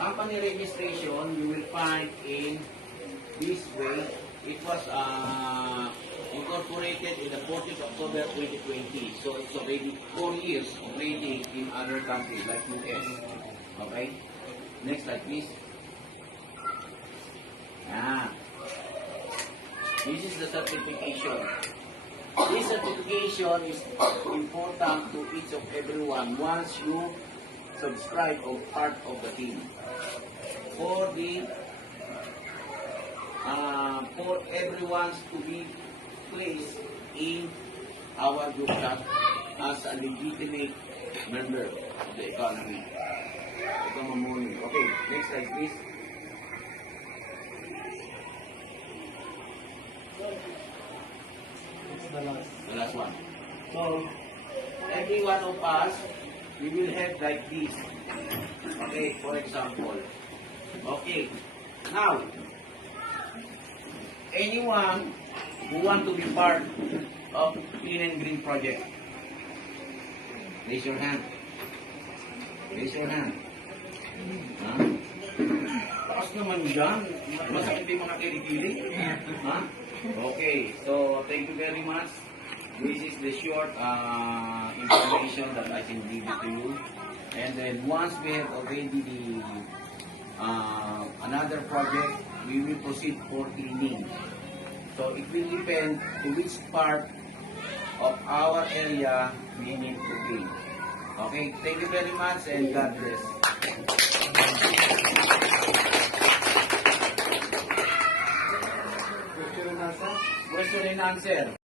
company registration, you will find in this way. It was incorporated in the 14th October 2020. So it's already 4 years operating in other countries like US. Okay? Next slide, please. This is the certification. This certification is important to each of everyone once you subscribe or part of the team. For everyone to be placed in our group chat as a legitimate member of the economy. Okay, next slide please. The last one. So, every one of us, we will have like this. Okay, for example. Okay, now, anyone who want to be part of Clean and Green Project, raise your hand. Raise your hand. Ha? Taas naman dyan. Masakit yung mga kilikili. Ha? Okay, so thank you very much. This is the short information that I can give it to you. And then once we have already the another project, we will proceed for cleaning. So it will depend to which part of our area we need to clean. Okay, thank you very much and God bless. Question and answer? Question and answer.